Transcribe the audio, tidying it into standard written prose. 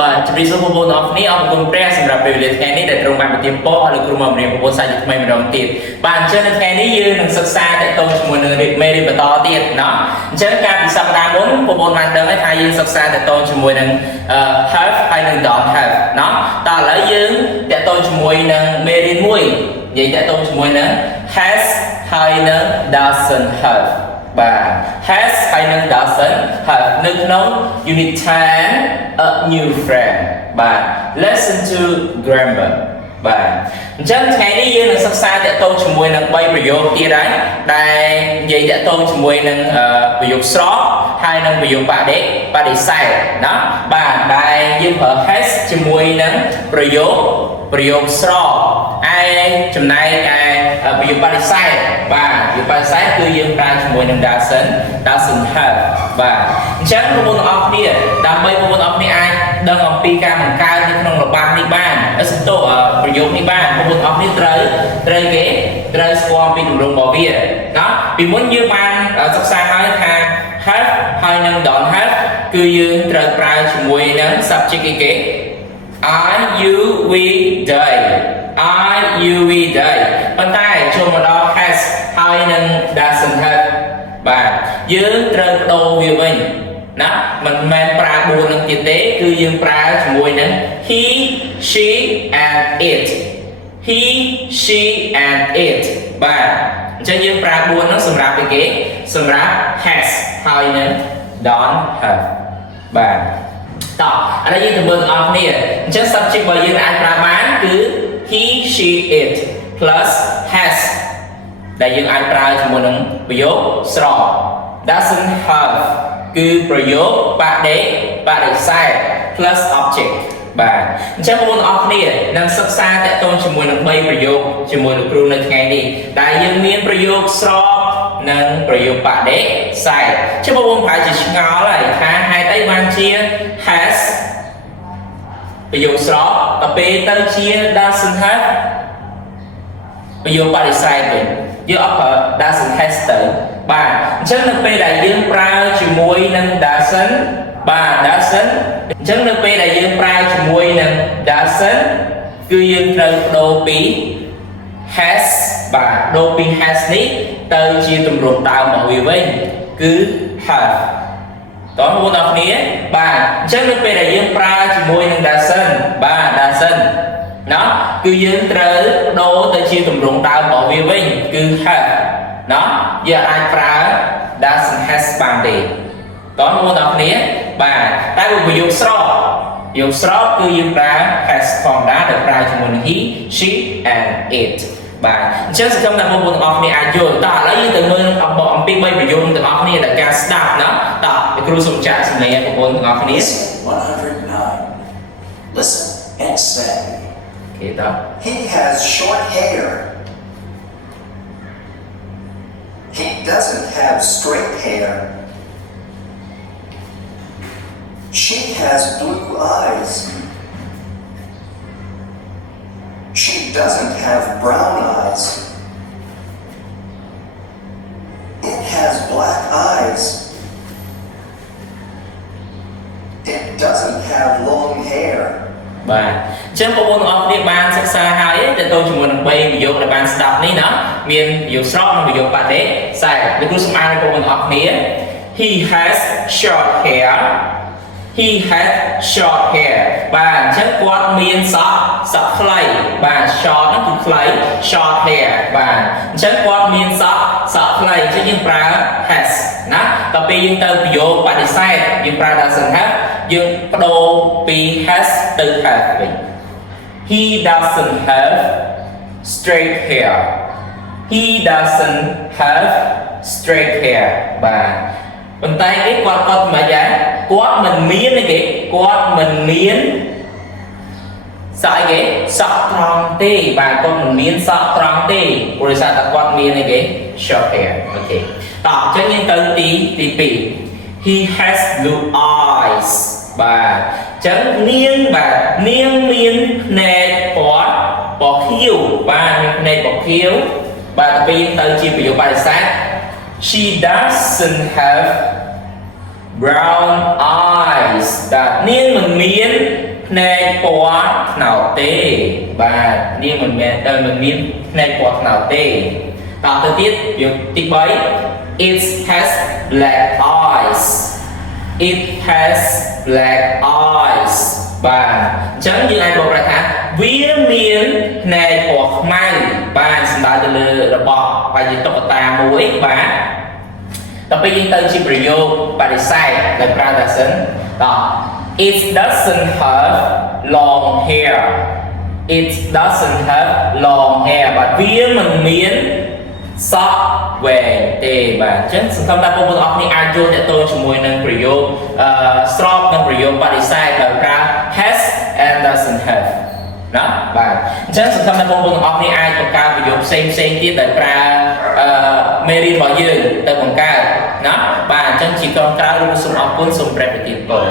បាទជំរាបសួរបងប្អូនអរគ្នាអរគុណព្រះសម្រាប់ពេលវេលាថ្ងៃនេះដែលទ្រង់បានប្រទានពរឲ្យលោកគ្រូមករៀនបងប្អូនសាជាថ្មីម្ដងទៀតបាទអញ្ចឹងនៅថ្ងៃនេះយើងនឹងសិក្សាតទៅជាមួយនឹងមេរៀនបន្តទៀតណាអញ្ចឹងកាលពីសប្តាហ៍មុនបងប្អូនបានដឹងហើយថាយើងសិក្សាតទៅជាមួយនឹង have ហើយនឹង don't have ណាតើឥឡូវយើងតទៅជាមួយនឹងមេរៀនមួយនិយាយតទៅជាមួយនឹង has ហើយនឹង doesn't haveបាទ has ហើយនឹង doesn't have នៅក្នុង unit 10 a new friend បាទ lesson 2 grammar បាទអញ្ចឹងថ្ងៃនេះយើងនឹងសិក្សាតទៅជាមួយនឹង3ប្រយោគទៀតហើយដែលនិយាយតទៅជាមួយនឹងប្រយោគស្រកហើយនឹងប្រយោគបដិសេធណាបាទដែលយើងប្រើ has ជាមួយនឹងប្រយោគស្រកឯចំណែកឯប្រយោគបដិសេធបាទប្រយោគបដិសេធគឺយើងប្រើជាមួយនឹង doesn't have បាទអញ្ចឹងបងប្អូនទាំងអស់គ្នាដើម្បីបងប្អូនទាំងអស់គ្នាអាចដឹងអំពីការបង្កើតនៅក្នុងរបាំនេះបានសន្ទុះប្រយោគនេះបានបងប្អូនទាំងអស់គ្នាត្រូវស្គាល់ពីទម្រង់របស់វាណាពីមុនយើងបានសិក្សាហើយថា have ហើយនឹង don't have គឺយើងត្រូវប្រើជាមួយនឹង subject គេI you we they I you we they ប៉ុន្តែចូលមកដល់ has ហើយនឹង doesn't have បាទយើងត្រូវបដូរវាវិញណាមិនមែនប្រើ4នឹងទៀតទេគឺយើងប្រើជាមួយនឹង he she and it he she and it បាទអញ្ចឹងយើងប្រើ4នឹងសម្រាប់គេសម្រាប់ has ហើយនឹង don't have បាទតោះឥឡូវយើងទៅមើលទាំងអស់គ្នាអញ្ចឹង subject របស់យើងអាចប្រើបានគឺ he she it plus has ដែលយើងអាចប្រើជាមួយនឹងប្រយោគស្រក doesn't have គឺប្រយោគបដិសេធ plus object បាទអញ្ចឹងបងប្អូនទាំងអស់គ្នានឹងសិក្សាតទៅជាមួយនឹង3ប្រយោគជាមួយលោកគ្រូនៅថ្ងៃនេះដែលយើងមានប្រយោគស្រកនិងប្រយោគបដិសេធចុះបងប្អូនប្រហែលជាឆ្ងល់ហើយថាហេតុអីបានជា has ប្រយោគស្រកទៅពេលទៅជា doesn't have ប្រយោគបដិសេធវិញយើងអត់ប្រើ doesn't has ទៅបាទអញ្ចឹងនៅពេលដែលយើងប្រើជាមួយនឹង doesn't បាទ doesn't អញ្ចឹងនៅពេលដែលយើងប្រើជាមួយនឹង doesn't គឺយើងត្រូវបដូរពី has បាទដូរពី has នេះទៅជាទម្រង់ដើមរបស់វាវិញគឺ have តោះបងប្អូនអរគ្នាបាទអញ្ចឹងនៅពេលដែលយើងប្រើជាមួយនឹង doesn't បាទ doesn't ណាគឺយើងត្រូវដូរទៅជាទម្រង់ដើមរបស់វាវិញគឺ have ណាយើងអាចប្រើ doesn't has បានទេតោះបងប្អូនអរគ្នាបាទតែប្រយោគស្រកគឺយើងប្រើ has ធម្មតាដែលប្រើជាមួយនឹង he she and it បាទអញ្ចឹងសង្ឃឹមថាបងប្អូនទាំងអស់គ្នាអាចយល់តើឥឡូវយើងទៅមើលអំពី3ប្រយោគទាំងអស់គ្នាដែលការស្ដាប់ណាតើលោកគ្រូសូមចាក់សំឡេងបងប្អូនទាំងអស់គ្នា 109 Listen and say Okay, he has short hair. He doesn't have straight hair. She has blue eyes. She doesn't have brown eyes. It has black eyes. It doesn't have long hair. បាទអញ្ចឹងបងប្អូនទាំងអស់គ្នាបានសិក្សាហើយទៅជាមួយនឹង3ប្រយោគដែលបានស្ដាប់នេះណាមានប្រយោគស្រកនិងប្រយោគបដិសេធលោកគ្រូសូមអានឲ្យបងប្អូនទាំងអស់គ្នា He has short hair He has short hair បាទអញ្ចឹងគាត់មានសក់ខ្លីបាទ short ហ្នឹងគឺខ្លី short hair បាទអញ្ចឹងគាត់មានសក់ខ្លីអញ្ចឹងយើងប្រើ has ណាដល់ពេលយើងទៅប្រយោគបដិសេធយើងប្រើ doesn't have យើងបដូរពី has ទៅ have វិញ He doesn't have straight hair He doesn't have straight hair បាទប៉ុន្តែគេគាត់មិនដែរគាត់មិនមានទេគាត់មិនមានសក់គេសក់ត្រង់ទេបាទគាត់មិនមានសក់ត្រង់ទេព្រោះដោយសារតែគាត់មានគេ short hair អូខេតោះអញ្ចឹងយើងទៅទី2 He has blue eyes បាទអញ្ចឹងនាងមានភ្នែកពណ៌ខៀវបាទមានភ្នែកពណ៌ខៀវបាទទៅពេលទៅជាប្រយោគបដិសេធ She doesn't have brown eyes បាទនាងមិនមានភ្នែកពណ៌ត្នោតទេបាទនាងមិនមានភ្នែកពណ៌ត្នោតទេតទៅទៀតយើងទី3 it has black eyes it has black eyes បាទអញ្ចឹងយើងអាចបកប្រែថាវាមានភ្នែកពណ៌ខ្មៅបាទសំដៅទៅលើរបស់បាយតុក្កតាមួយបាទដល់ពេលយើងទៅជាប្រយោគបដិសេធដែលប្រើថាសិនតោះ it doesn't have long hair it doesn't have long hair បាទវាមិនមានសក់វែងទេបាទអញ្ចឹងសង្ឃឹមថាបងប្អូនអរគ្នាអាចយល់ទាក់ទងជាមួយនឹងប្រយោគស្របនឹងប្រយោគបដិសេធដែលប្រើ has and doesn't have ណាបាទអញ្ចឹងសង្ឃឹមថាបងប្អូនអរគ្នាអាចបង្កើតប្រយោគផ្សេងទៀតដែលប្រើមេរៀនរបស់យើងទៅបង្កើតណាបាទអញ្ចឹងជាក្រុមក្រោយសូមអរគុណសូមព្រះប្រទានពរ